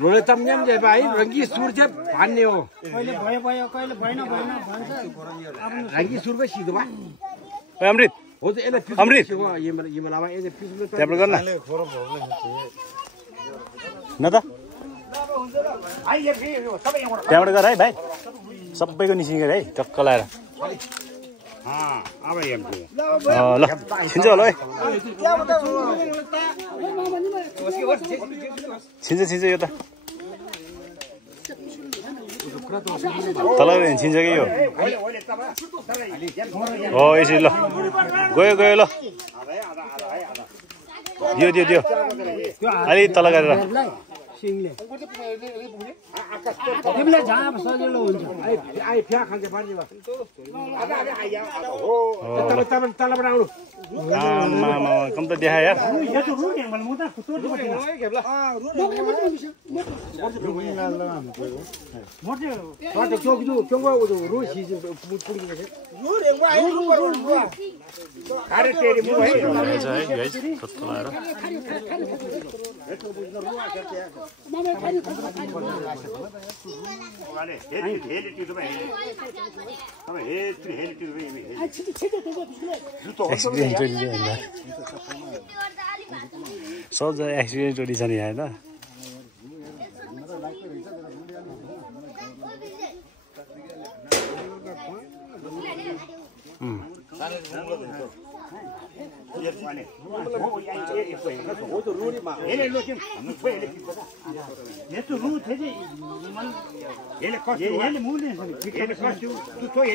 रोले तम न्याम जे भाइ रंगी सुर जे भान्ने हो कहिले भयो भयो कहिले भएन भएन भन्छ रंगी सुर पे सीधो भा ओइ अमृत हो त एले अमृत ये मलामा ए पिस त्यहाँबाट गर्न न त त्यहाँबाट गर है भाइ सबैको निस्किएर है टक्क लाएर अब हेर्नु ल छिन्छ होला है छिन्छ यो त तल छिन्छ कि यो हो यसरी ल गयो ल दियो अलि तल गरेर सिङले तिमीले झाप सजिलो हुन्छ आई फ्या खान्छ पार्ने बा तलबाट आउनु आमा कम त देखा यार यो त रुट हेर्न म त खुतोड बटे मर्छ चोक चोक रो सिज पुडी के रो हेर्न आइ रो अरे तेरी मु है गाइस कस्तो लाएर वाले हेली टिटो भाइ अब हेली टिटो भाइ एक्सपिरियन्स जोडी चाहिँ हैन सज एक्सपिरियन्स जोडी छ नि हैन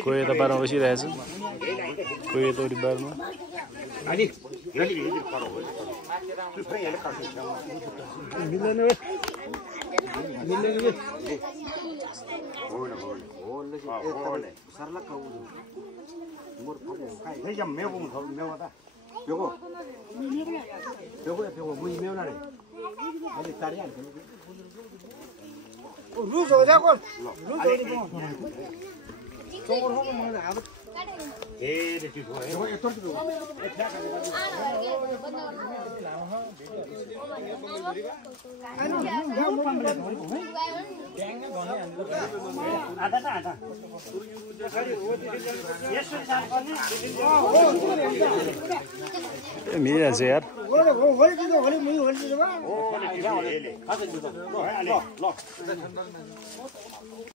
कोही यता बारमा बसिरहेछ कोही यता उरी बारमा रुस हो जाको मिलिहाल्छ यार